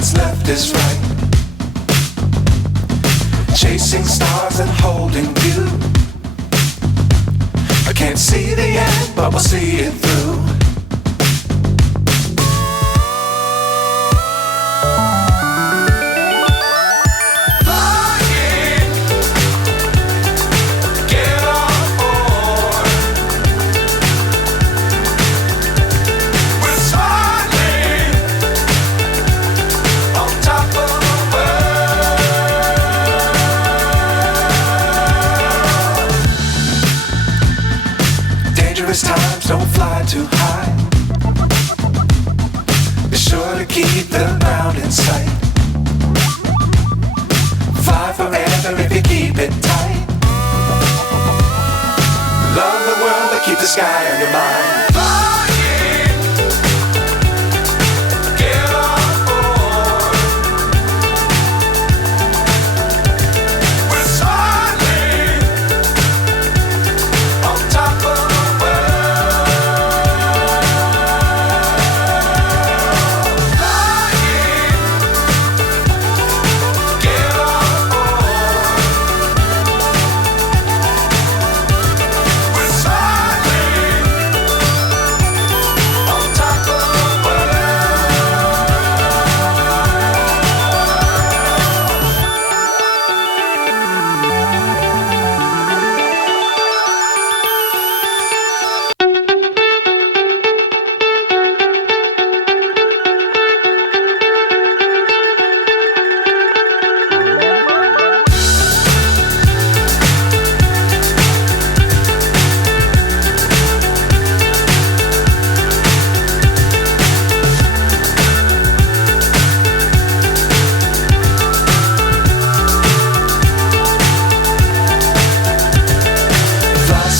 what's left is right. Chasing stars and holding you. I can't see the end, but we'll see it through. Times don't fly too high. Be sure to keep the ground in sight. Fly forever if you keep it tight. Love the world but keep the sky on your mind.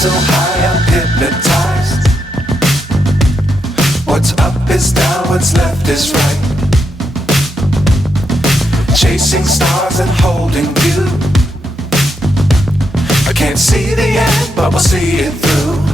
So high I'm hypnotized. What's up is down, what's left is right. Chasing stars and holding you. I can't see the end, but we'll see it through.